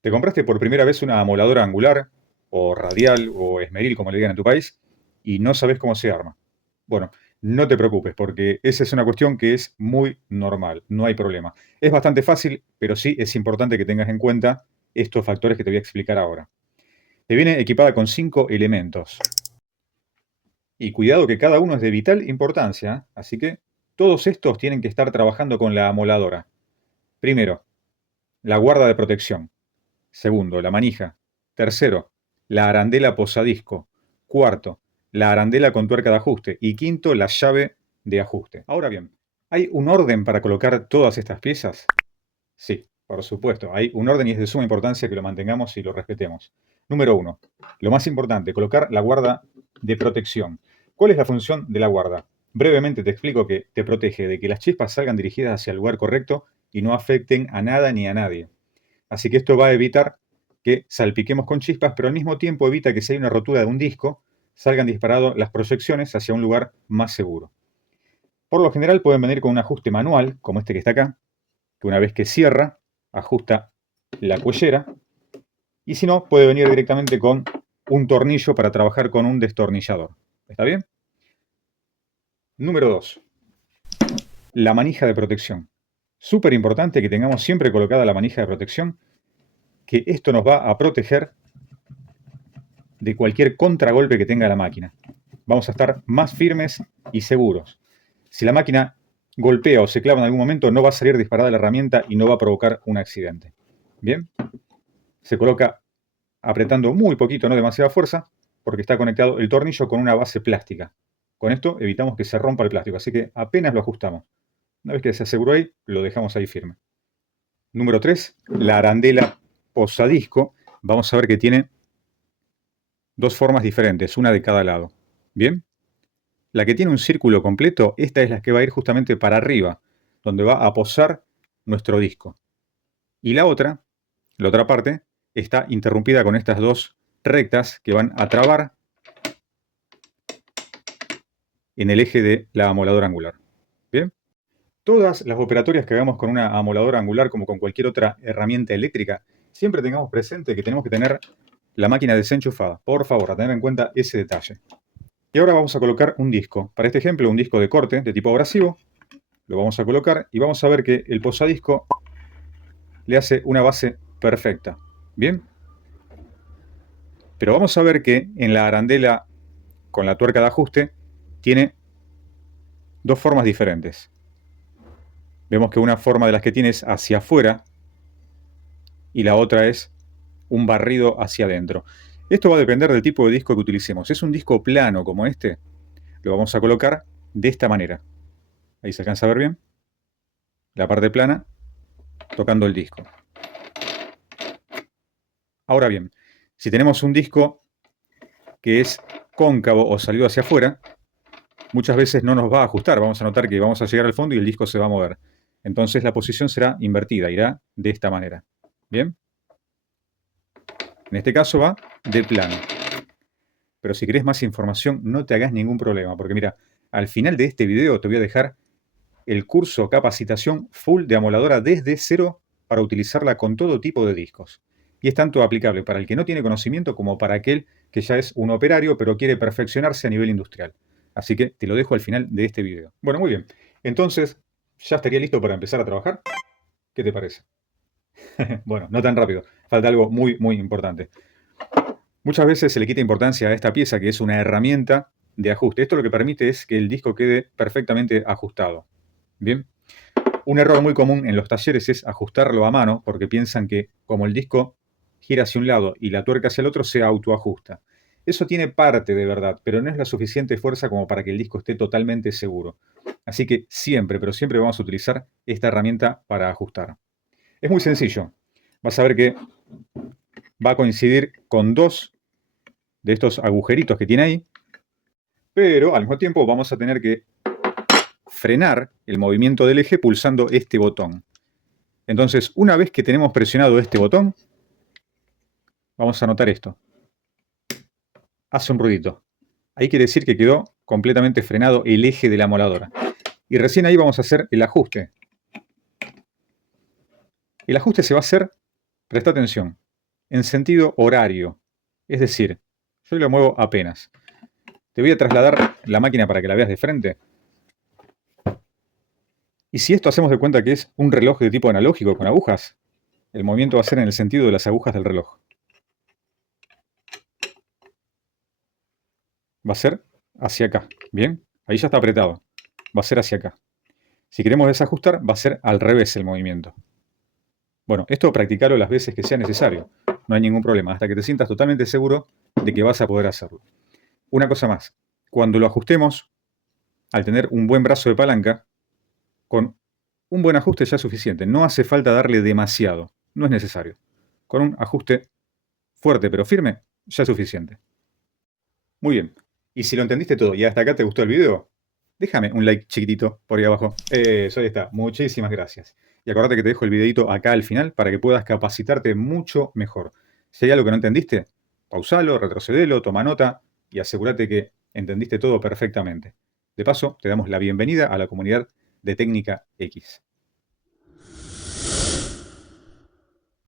Te compraste por primera vez una amoladora angular, o radial, o esmeril, como le digan en tu país, y no sabes cómo se arma. Bueno, no te preocupes, porque esa es una cuestión que es muy normal, no hay problema. Es bastante fácil, pero sí es importante que tengas en cuenta estos factores que te voy a explicar ahora. Te viene equipada con 5 elementos. Y cuidado que cada uno es de vital importancia, así que todos estos tienen que estar trabajando con la amoladora. Primero, la guarda de protección. Segundo, la manija. Tercero, la arandela posadisco. Cuarto, la arandela con tuerca de ajuste. Y quinto, la llave de ajuste. Ahora bien, ¿hay un orden para colocar todas estas piezas? Sí, por supuesto. Hay un orden y es de suma importancia que lo mantengamos y lo respetemos. Número 1. Lo más importante, colocar la guarda de protección. ¿Cuál es la función de la guarda? Brevemente te explico que te protege de que las chispas salgan dirigidas hacia el lugar correcto y no afecten a nada ni a nadie. Así que esto va a evitar que salpiquemos con chispas, pero al mismo tiempo evita que si hay una rotura de un disco, salgan disparadas las proyecciones hacia un lugar más seguro. Por lo general pueden venir con un ajuste manual, como este que está acá, que una vez que cierra, ajusta la cuellera, y si no, puede venir directamente con un tornillo para trabajar con un destornillador. ¿Está bien? Número 2. La manija de protección. Súper importante que tengamos siempre colocada la manija de protección, que esto nos va a proteger de cualquier contragolpe que tenga la máquina. Vamos a estar más firmes y seguros. Si la máquina golpea o se clava en algún momento, no va a salir disparada la herramienta y no va a provocar un accidente. Bien, se coloca apretando muy poquito, no demasiada fuerza, porque está conectado el tornillo con una base plástica. Con esto evitamos que se rompa el plástico, así que apenas lo ajustamos. Una vez que se aseguró ahí, lo dejamos ahí firme. Número 3, la arandela posadisco. Vamos a ver que tiene dos formas diferentes, una de cada lado. Bien, la que tiene un círculo completo, esta es la que va a ir justamente para arriba, donde va a posar nuestro disco. Y la otra parte, está interrumpida con estas dos rectas que van a trabar en el eje de la amoladora angular. Bien, todas las operatorias que hagamos con una amoladora angular, como con cualquier otra herramienta eléctrica, siempre tengamos presente que tenemos que tener la máquina desenchufada. Por favor, a tener en cuenta ese detalle. Y ahora vamos a colocar un disco. Para este ejemplo, un disco de corte de tipo abrasivo. Lo vamos a colocar y vamos a ver que el posadisco le hace una base perfecta. Bien. Pero vamos a ver que en la arandela con la tuerca de ajuste tiene dos formas diferentes. Vemos que una forma de las que tiene es hacia afuera y la otra es un barrido hacia adentro. Esto va a depender del tipo de disco que utilicemos. Es un disco plano como este, lo vamos a colocar de esta manera. Ahí se alcanza a ver bien. La parte plana tocando el disco. Ahora bien, si tenemos un disco que es cóncavo o salido hacia afuera, muchas veces no nos va a ajustar. Vamos a notar que vamos a llegar al fondo y el disco se va a mover. Entonces la posición será invertida, irá de esta manera. ¿Bien? En este caso va de plano. Pero si querés más información, no te hagas ningún problema, porque mira, al final de este video te voy a dejar el curso capacitación full de amoladora desde cero para utilizarla con todo tipo de discos. Y es tanto aplicable para el que no tiene conocimiento como para aquel que ya es un operario pero quiere perfeccionarse a nivel industrial. Así que te lo dejo al final de este video. Bueno, muy bien. Entonces, ¿ya estaría listo para empezar a trabajar? ¿Qué te parece? Bueno, no tan rápido. Falta algo muy, muy importante. Muchas veces se le quita importancia a esta pieza que es una herramienta de ajuste. Esto lo que permite es que el disco quede perfectamente ajustado. Bien. Un error muy común en los talleres es ajustarlo a mano porque piensan que como el disco gira hacia un lado y la tuerca hacia el otro se autoajusta. Eso tiene parte de verdad, pero no es la suficiente fuerza como para que el disco esté totalmente seguro. Así que siempre, pero siempre vamos a utilizar esta herramienta para ajustar. Es muy sencillo. Vas a ver que va a coincidir con dos de estos agujeritos que tiene ahí, pero al mismo tiempo vamos a tener que frenar el movimiento del eje pulsando este botón. Entonces, una vez que tenemos presionado este botón, vamos a notar esto. Hace un ruidito. Ahí quiere decir que quedó completamente frenado el eje de la amoladora. Y recién ahí vamos a hacer el ajuste. El ajuste se va a hacer, presta atención, en sentido horario. Es decir, yo lo muevo apenas. Te voy a trasladar la máquina para que la veas de frente. Y si esto hacemos de cuenta que es un reloj de tipo analógico con agujas, el movimiento va a ser en el sentido de las agujas del reloj. Va a ser hacia acá. ¿Bien? Ahí ya está apretado. Va a ser hacia acá. Si queremos desajustar, va a ser al revés el movimiento. Bueno, esto practicarlo las veces que sea necesario. No hay ningún problema, hasta que te sientas totalmente seguro de que vas a poder hacerlo. Una cosa más. Cuando lo ajustemos, al tener un buen brazo de palanca, con un buen ajuste ya es suficiente. No hace falta darle demasiado. No es necesario. Con un ajuste fuerte pero firme, ya es suficiente. Muy bien. Y si lo entendiste todo y hasta acá te gustó el video, déjame un like chiquitito por ahí abajo. Eso, ahí está. Muchísimas gracias. Y acordate que te dejo el videito acá al final para que puedas capacitarte mucho mejor. Si hay algo que no entendiste, pausalo, retrocedelo, toma nota y asegúrate que entendiste todo perfectamente. De paso, te damos la bienvenida a la comunidad de Técnica X.